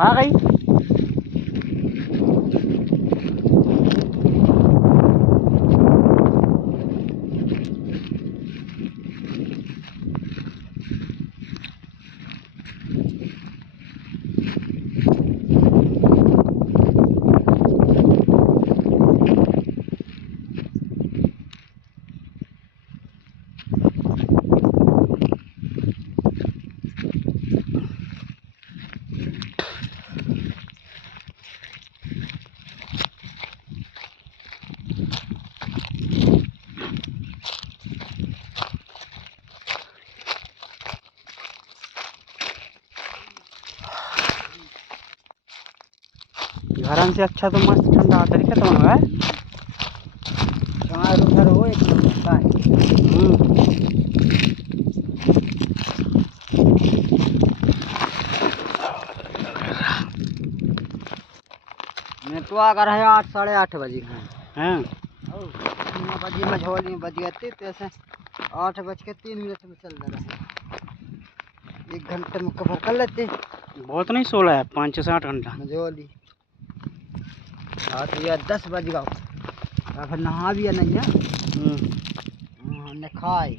आ गई। घर से अच्छा तो मस्त ठंडा तरीका तो होगा उधर हो एक मैं तो अगर है 8 साढ़े 8 बजे हैं 9 बजे मझोली बज गए थे तो ऐसे 8:03 में चल रहा 1 घंटे में कवर कर लेते। बहुत नहीं 16 है 5 से 8 घंटा मझोली तो यार 10 बज गया फिर नहा भी नहीं है न खाए।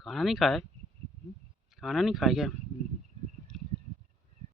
खाना नहीं खाए, खाना नहीं खाए क्या?